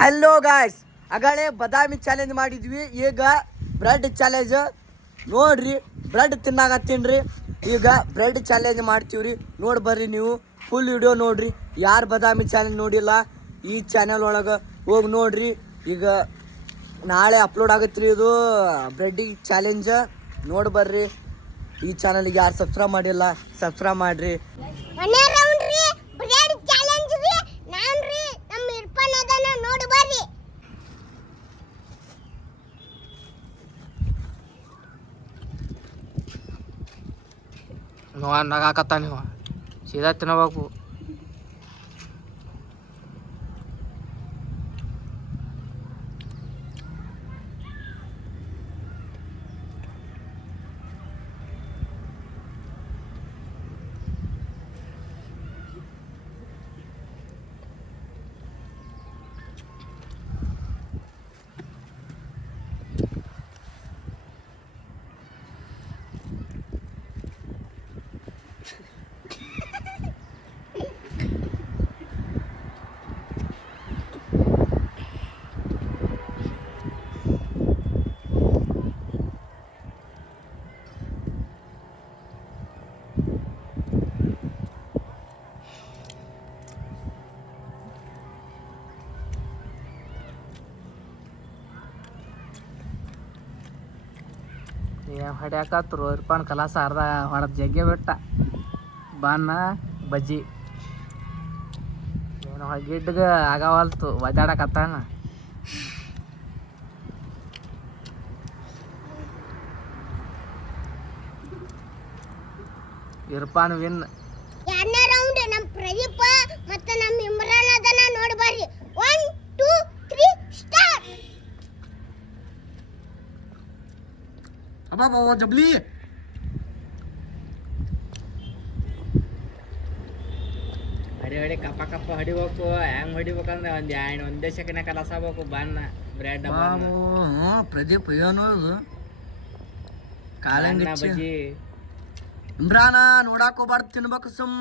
Hello guys ಆಗಳೆ ಬದಾಮಿ challenge ಮಾಡಿದ್ವಿ. ಈಗ ಬ್ರೆಡ್ ಚಾಲೆಂಜ್ ನೋಡ್ರಿ ಬ್ರೆಡ್ ತಿನ್ನಾಗತ್ತೀನ್ರಿ ಈಗ ಬ್ರೆಡ್ ಚಾಲೆಂಜ್ ಮಾಡ್ತೀವ್ರಿ. ನೋಡಿ ಬರ್ರಿ ನೀವು. ಫುಲ್ ವಿಡಿಯೋ ನೋಡ್ರಿ. ಯಾರು ಬದಾಮಿ ಚಾಲೆಂಜ್ ನೋಡಿಲ್ಲ, ಈ ಚಾನೆಲ್ ಒಳಗೆ ಹೋಗಿ ನೋಡ್ರಿ. ಈಗ ನಾಳೆ ಅಪ್ಲೋಡ್ ಆಗತ್ರಿ ಇದು ಬ್ರೆಡ್ಡಿಗೆ ಚಾಲೆಂಜ್ ನೋಡಿ ಬರ್ರಿ. ಈ ಚಾನಲ್ಗೆ ಯಾರು ಸಬ್ಸ್ಕ್ರೈಬ್ ಮಾಡಿಲ್ಲ ಸಬ್ಸ್ಕ್ರೈಬ್ ಮಾಡ್ರಿ ಮನೆ ರೌಂಡ್ ರೀ ಬ್ರೇಡ್ ಚಾಲೆಂಜ್ ರೀ ನಾನ್ ರೀ ನಮ್ಮ ಇರ್ಪನ್ ಅದನ್ನ ನೋಡಿ ಬರ್ರಿ ನೀವು ನಗಾಕತ್ತ ನೀವು ಸೀದಾ ಹೊಡ್ಯಾಕತ್ರು. ಇರ್ಪಾನ್ ಕಲಾಸ ಅರ್ಧ ಹೊಡೆದ ಜಗ್ಗೆ ಬಿಟ್ಟ. ಬನ್ನ ಬಜ್ಜಿ. ಏನು ಹೊಗಿಡ್ಗ ಆಗವಲ್ತು. ಒದ್ದಾಡಕತ್ತಾನ. ಇರ್ಪಾನ್ ವಿನ್. ಪ್ರದೀಪ ಮತ್ತೆ ನಮ್ಮ ಇಮ್ರಾನ್ ಅದನ್ನ ನೋಡಿ ಬರ್ರಿ ಒನ್ ಟೂ ತ್ರೀ ಸ್ಟಾರ್ಟ್ ಅಬ್ಬಾ ಜಬ್ಲಿ ಹಡಿ ಹಡಿ ಕಪ್ಪ ಕಪ್ಪ ಹೊಡಿಬೇಕು ಹೆಂಗ್ ಹೊಡಿಬೇಕಂದ್ರೆ ಒಂದ್ ಎರಡು ಒಂದೇ ಸೆಕೆಂಡ್ ಕಲಸಬೇಕು ಬನ್ನ ಬ್ರೆಡ್ ಪ್ರದೀಪ್ ಏನು ಬನ್ನ ಬಜ್ಜಿ. ಇಮ್ರಾನ ನೋಡಾಕ ಹೋಗ್ಬಾರ್ದು ತಿನ್ಬೇಕು ಸುಮ್ಮ.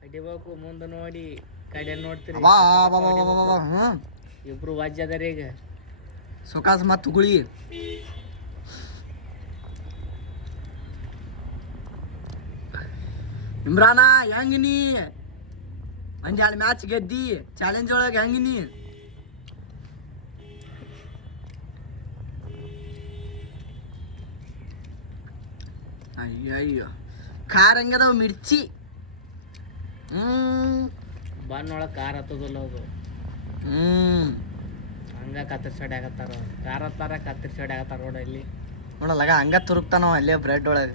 ಹೊಡಿಬೇಕು ಮುಂದೆ ನೋಡಿ ಕಡೆ ನೋಡ್ತೀರಿ. ಇಬ್ರು ಅದಾರ ಈಗ. ಸುಖಾಸ್ ಮತ್ತು ಗುಳಿ. ಇಮ್ರಾನ ಹೆಂಗ ನೀ? ಮ್ಯಾಚ್ ಗೆದ್ದಿ? ಚಾಲೆಂಜ್ ಒಳಗೆ ಹೆಂಗ ನೀ? ಅಯ್ಯಯ್ಯೋ ಖಾರ ಹೆಂಗದವ ಮಿರ್ಚಿ? ಹ್ಮ್. ಬನ್ ಖಾರ ಹತ್ತದಲ್ಲ ಅದು. ಹ್ಮ್. ಹಂಗ ಕತ್ತರಿಸಿ ಆಗತ್ತಾರ ಖಾರ ಹತ್ತಾರ ಕತ್ತರಿಸಿ ಆಗತ್ತಾರ ರೋಡಲ್ಲಿ ನೋಡಲ್ಲ ಹಂಗ ತುರುಕ್ತಾನವ ಅಲ್ಲೇ ಬ್ರೆಡ್ ಒಳಗೆ.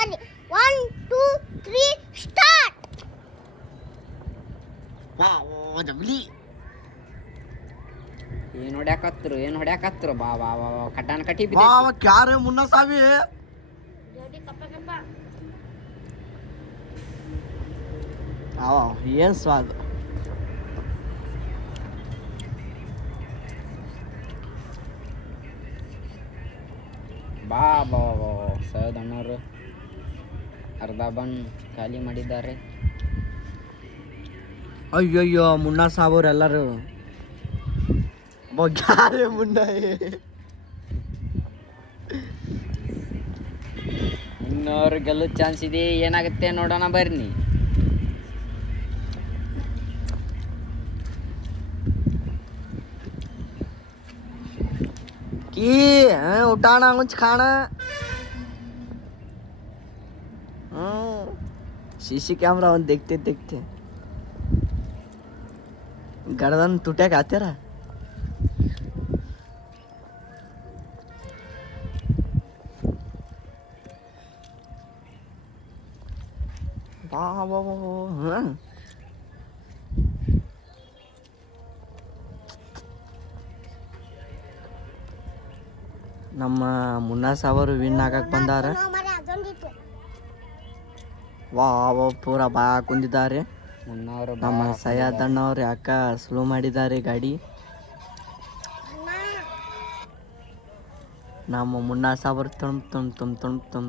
ಬರ್ರಿ ಒನ್ ಟೂ ತ್ರೀ ಸ್ಟಾರ್ಟ್ ಏನ್ ಹೊಡ್ಯಾಕತ್ರು ಏನ್ ಹೊಡ್ಯಾಕತ್ರು? ಬಾ ಬಾ ಬಾ ಬಾ ಕಟಾನ್ ಕಟಿ ಬಾವ ಕ್ಯಾರೆ ಮುನ್ನ ಸಾವಿ. ಅವ ಏನ್ ಸ್ವಾದ. ಬಾ ಬಾ ಬಾ ಸೈಯದ್ ಅಣ್ಣವರು ಅರ್ಧ ಬಂದ್ ಖಾಲಿ ಮಾಡಿದ್ದಾರೆ. ಅಯ್ಯಯ್ಯೋ ಮುನ್ನ ಸಾಬೋರೆಲ್ಲರೂ ಬಗ್ಗಾರೆ ಮುನ್ನ. ಇನ್ನೋರು ಗೆಲ್ಲ ಚಾನ್ಸ್ ಇದೆ. ಏನಾಗುತ್ತೆ ನೋಡೋಣ ಬರ್ನಿ. ಕೀ ಊಟಾಣ ಮುಂಚೆ ಕಾಣ. ಸಿ ಸಿ ಕ್ಯಾಮ್ರಾ ಒಂದು ದೇಗ್ತೈತೆ ದೇಗ್ತೆ ಗಡದನ್ ತುಟ್ಯಾಕ ಆತ್ಯಾರ ಬಾ ಬಾ ಬಾಬಾ ಹಾಂ ನಮ್ಮ ಮುನ್ನಾಸಾವರು ವಿನ್ ಆಗಕ್ಕೆ ಬಂದಾರ ವಾ ವಾ ಪೂರ ಬಾ ಕುಂದಿದ್ದಾರೆ. ನಮ್ಮ ಸಯ್ಯದ್ ಅಣ್ಣವ್ರು ಯಾಕ ಸ್ಲೋ ಮಾಡಿದ್ದಾರೆ ಗಾಡಿ? ನಮ್ಮ ಮುನ್ನಾ ಸಾಬರ್ ತುಮ್ ತುಮ್ ತುಮ್ ತುಮ್ ತುಮ್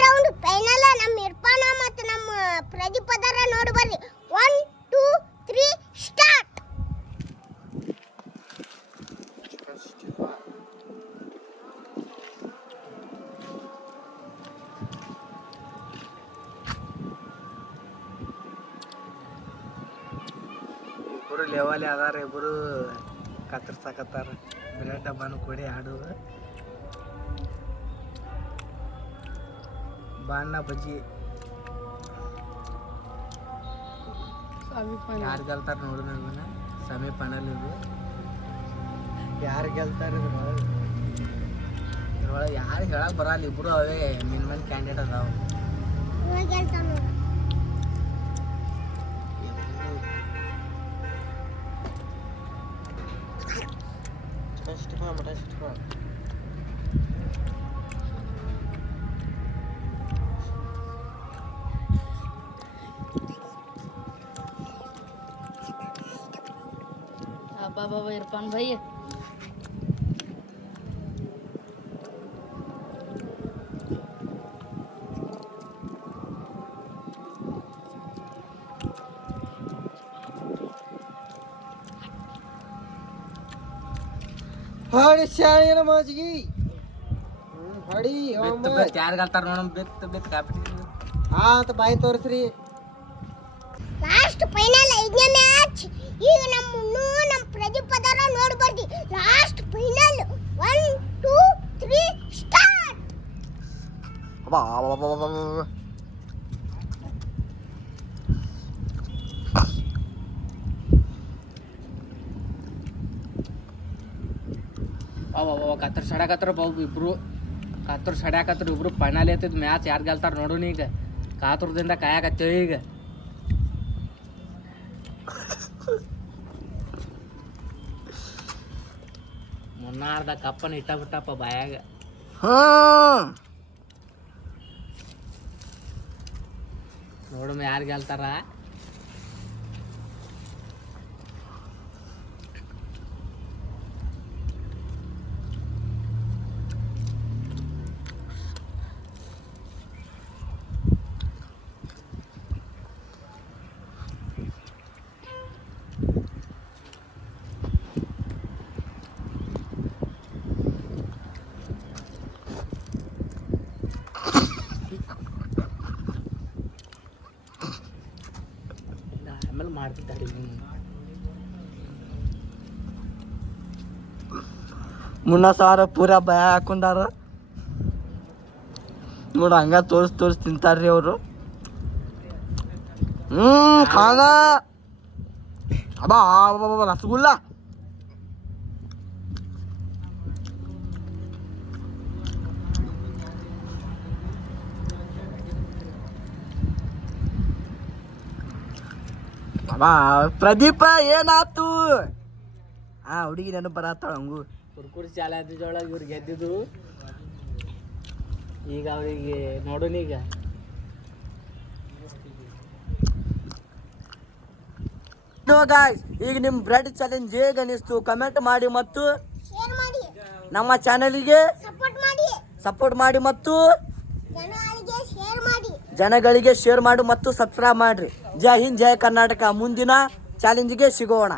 ರೌಂಡ್ ಫೈನಲ್ ನಮ್ಮ ಇರ್ಪಾನ ಮತ್ತು ನಮ್ಮ ಪ್ರದೀಪ್ ಅದರ ನೋಡಿ ಬರ್ರಿ ಒನ್ ಟೂ ತ್ರೀ ಸ್ಟಾರ್ಟ್ ಇಬ್ಬರು ಲೆವೆಲ್ ಅದಾರ ಇಬ್ಬರು ಕತ್ತರ್ಸಾಕತ್ತಾರ. ಬ್ರೆಡ್ ಡಬ್ಬಾನು ಕೊಡಿ ಆಡು ಬಾಣ್ಣ ಬಜ್ಜಿ. ಯಾರು ಗೆಲ್ತಾರ ನೋಡು ಇದನ್ನ ಸಮೀಪ ಫೈನಲ್ ಇದು. ಯಾರು ಗೆಲ್ತಾರ ಇದ್ರೊಳಗೆ? ಇದ್ರೊಳಗೆ ಯಾರು ಹೇಳಕ್ ಬರಲ್ಲ ಇಬ್ರು ಅವೇ ಮಿನಿಮಮ್ ಕ್ಯಾಂಡಿಡೇಟ್ ಅದಾವ. బాబా ఇర్ఫాన్ భయ్య ಹಾಡಿ ಶಾಣೆ ನಮಾಜಿಗೆ ಹಡಿ ಯಾರಿಗಲ್ತಾರ ನೋಡಮ್ ಬಿತ್ತು ಬಿತ್ತು ಕಾಪಿ ಆತ ಬಾಯಿ ತೋರಿಸ್ರಿ ಲಾಸ್ಟ್ ಫೈನಲ್ ಐದನೇ ಮ್ಯಾಚ್ ಈಗ ನಮ್ಮ ಒನ್ ಟೂ ತ್ರೀ ಸ್ಟಾರ್ಟ್ ಕತ್ತರ್ ಸಡ್ಯಾಕತ್ರ ಬಾಬು ಇಬ್ರು. ಕತ್ತರ್ ಸಡ್ಯಾಕತ್ರ ಇಬ್ರು. ಫೈನಲ್ ಐತಿದ್ ಮ್ಯಾಚ್ ಯಾರು ಗೆಲ್ತಾರ ನೋಡೋಣ ಈಗ ಕಾತುರದಿಂದ ಕಾಯಕತ್ತೇವೆ ಈಗ. ಮುನ್ನಾರ್ದ ಕಪ್ಪನ ಇಟ್ಟ ಬಿಟ್ಟಪ್ಪ ಬಾಯಾಗ ನೋಡಮ್ಮ ಯಾರು ಗೆಲ್ತಾರ? ಮುನ್ನಾ ಸಾರ ಪೂರ ಭಯ ಹಾಕೊಂಡಾರ ನೋಡು, ಹಂಗ ತೋರ್ಸ್ ತೋರ್ಸ್ ತಿಂತಾರ್ರಿ ಅವರು. ಹ್ಮ್ ಖಾನ ಅಬ್ಬಾ, ರಸಗುಲ್ಲ. ಅಬ್ಬಾ, ಪ್ರದೀಪ ಏನಾತು? ಆ ಹುಡುಗಿ ನೆನಪು ಬರತ್ತಾಳ ಹಂಗು. ಕುರ್ಕುರಿ ಚಾಲೆಂಜೊಳಗೆ ಇವ್ರು ಗೆದ್ದಿದ್ದು. ಈಗ ಅವರಿಗೆ ನೋಡೋಣ ಈಗ. ಗಾಯ್ಸ್ ಈಗ ನಿಮ್ಮ ಬ್ರೆಡ್ ಚಾಲೆಂಜ್ ಹೇಗೆ ಅನಿಸ್ತು ಕಮೆಂಟ್ ಮಾಡಿ ಮತ್ತು ಶೇರ್ ಮಾಡಿ. ನಮ್ಮ ಚಾನಲ್ಗೆ ಸಪೋರ್ಟ್ ಮಾಡಿ. ಸಪೋರ್ಟ್ ಮಾಡಿ ಮತ್ತು ಜನಗಳಿಗೆ ಶೇರ್ ಮಾಡಿ. ಜನಗಳಿಗೆ ಶೇರ್ ಮಾಡಿ ಮತ್ತು ಸಬ್ಸ್ಕ್ರೈಬ್ ಮಾಡ್ರಿ. ಜೈ ಹಿಂದ್ ಜೈ ಕರ್ನಾಟಕ. ಮುಂದಿನ ಚಾಲೆಂಜ್ಗೆ ಸಿಗೋಣ.